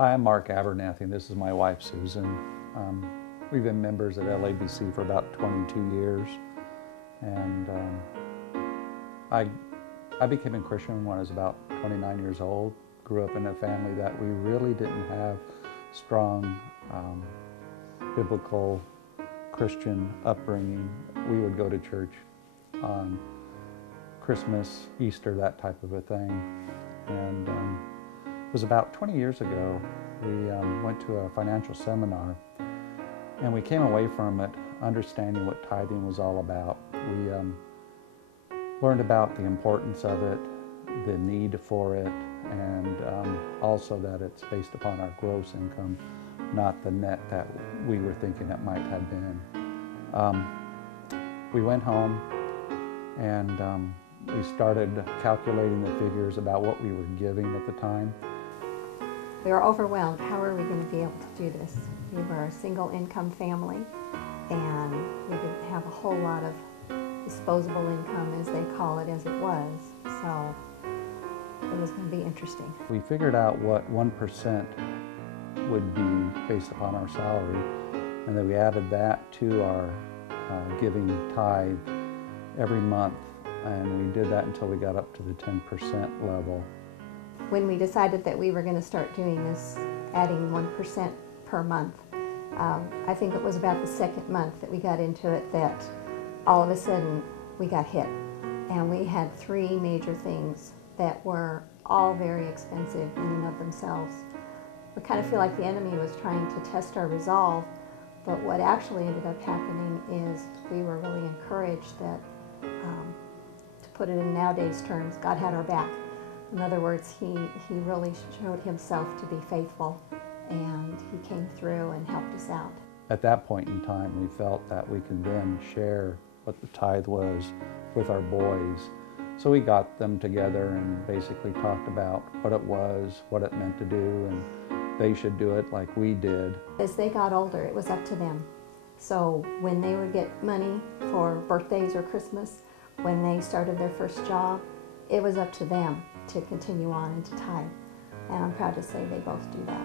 Hi, I'm Mark Abernathy. This is my wife, Susan. We've been members at LABC for about 22 years. And I became a Christian when I was about 29 years old. Grew up in a family that we really didn't have strong biblical Christian upbringing. We would go to church on Christmas, Easter, that type of a thing. And it was about 20 years ago, we went to a financial seminar, and we came away from it understanding what tithing was all about. We learned about the importance of it, the need for it, and also that it's based upon our gross income, not the net that we were thinking it might have been. We went home and we started calculating the figures about what we were giving at the time. We were overwhelmed. How are we going to be able to do this? We were a single income family, and we didn't have a whole lot of disposable income, as they call it, as it was. So it was going to be interesting. We figured out what 1% would be based upon our salary, and then we added that to our giving tithe every month, and we did that until we got up to the 10% level. When we decided that we were going to start doing this, adding 1% per month, I think it was about the second month that we got into it that all of a sudden we got hit. And we had three major things that were all very expensive in and of themselves. We kind of feel like the enemy was trying to test our resolve, but what actually ended up happening is we were really encouraged that, to put it in nowadays terms, God had our back. In other words, he really showed himself to be faithful, and he came through and helped us out. At that point in time, we felt that we could then share what the tithe was with our boys. So we got them together and basically talked about what it was, what it meant to do, and they should do it like we did. As they got older, it was up to them. So when they would get money for birthdays or Christmas, when they started their first job, it was up to them to continue on and to tithe. And I'm proud to say they both do that.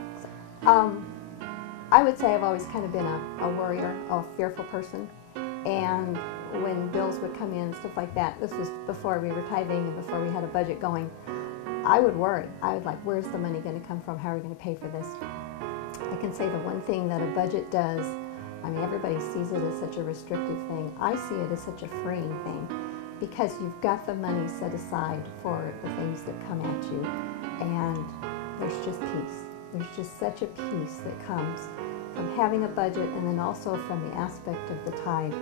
I would say I've always kind of been a worrier, a fearful person. And when bills would come in and stuff like that, this was before we were tithing and before we had a budget going, I would worry. I would like, where's the money going to come from? How are we going to pay for this? I can say the one thing that a budget does, I mean, everybody sees it as such a restrictive thing. I see it as such a freeing thing, because you've got the money set aside for the things that come at you, and there's just peace. There's just such a peace that comes from having a budget, and then also from the aspect of the tithe.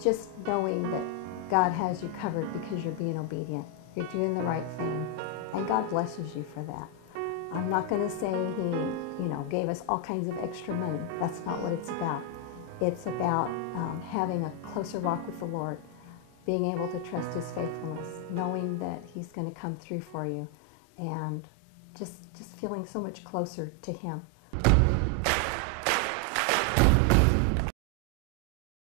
Just knowing that God has you covered because you're being obedient. You're doing the right thing, and God blesses you for that. I'm not going to say he, gave us all kinds of extra money. That's not what it's about. It's about having a closer walk with the Lord, being able to trust his faithfulness, knowing that he's going to come through for you, and just feeling so much closer to him.